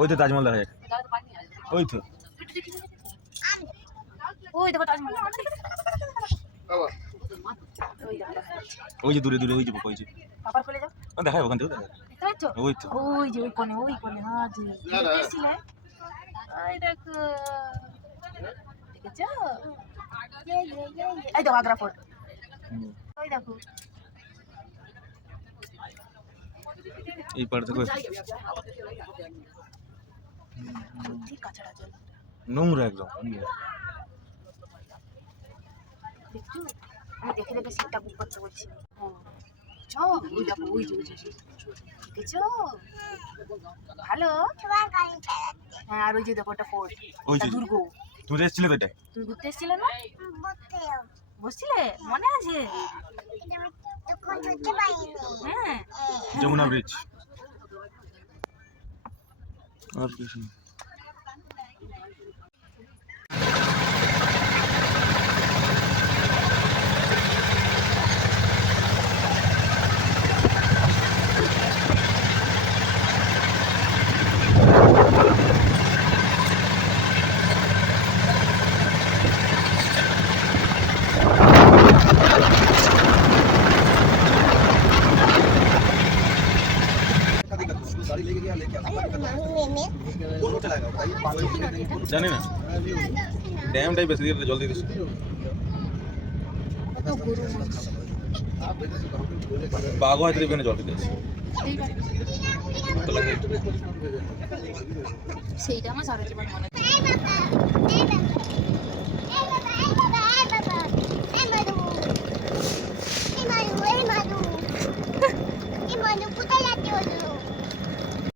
ওই তো তাজমহল দেখা যাচ্ছে, ওই তো ওই দেখো তাজমহল, ওই যে দূরে দূরে ওই যে ওই যে আবার খুলে যাও, দেখায় ওখান থেকে দেখা যায়। দেখতে পাচ্ছ? ওই তো ওই যে ওই কোণে হ্যাঁ জি দেখছিলে, ওই দেখো দেখেছো, এই দেখো আগ্রা ফোর্ট, ওই দেখো এই পাড় থেকে সত্যি কাঁচা জল নোংরা একদম। দেখছো, আমি দেখে দেখে সিটটা বুক করতে বলছি। চ ওই দেখো ওই যে দেখেছো ভালো, হ্যাঁ আর ওই যে দেখো ওটা ফোর্ট, ওই যে দুর্গ। তুমি এসেছিলে তো এটাই? তুমি ঘুরতে এসেছিলে না? বসছিলে মনে আছে? হ্যাঁ যমুনা ব্রিজ আর কিছু না। জানি না ড্যামটাই বেশি দিয়ে জল দিয়ে দিচ্ছে। বাঘ হয়তো এখানে জল দিয়েছে, সেইটা আমার সারা জীবন মনে কোথায়